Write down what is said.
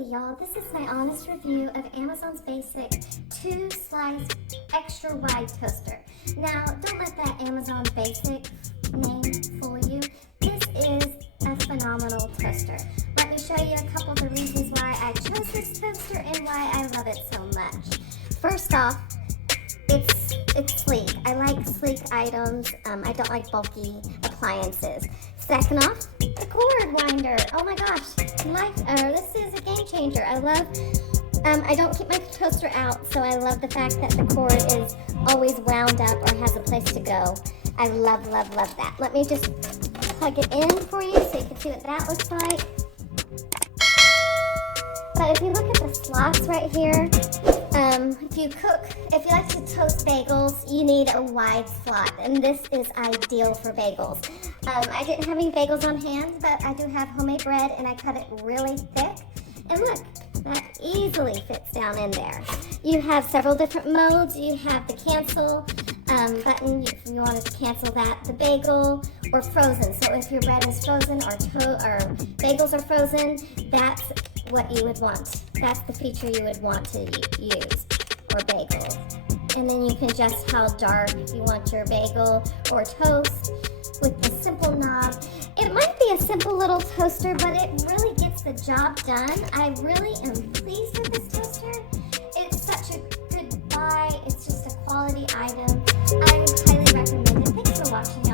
Hey y'all, this is my honest review of Amazon's Basic 2-slice extra wide toaster. Now, don't let that Amazon Basic name fool you. This is a phenomenal toaster. Let me show you a couple of the reasons why I chose this toaster and why I love it so much. First off, it's sleek. I like sleek items. I don't like bulky appliances. Second off, the cord winder. Oh my gosh, this is a game changer. I love, I don't keep my toaster out, so I love the fact that the cord is always wound up or has a place to go. I love, love, love that. Let me just plug it in for you so you can see what that looks like. But if you look at the slots right here, if you like to toast bagels, you need a wide slot, and this is ideal for bagels. I didn't have any bagels on hand, but I do have homemade bread, and I cut it really thick. And look, that easily fits down in there. You have several different modes. You have the cancel button if you wanted to cancel that, the bagel, or frozen. So if your bread is frozen or bagels are frozen, that's what you would want. That's the feature you would want to use for bagels. And then you can adjust how dark you want your bagel or toast with the simple knob. It might be a simple little toaster, but it really gets the job done. I really am pleased with this toaster. It's such a good buy. It's just a quality item. I highly recommend it. Thanks for watching.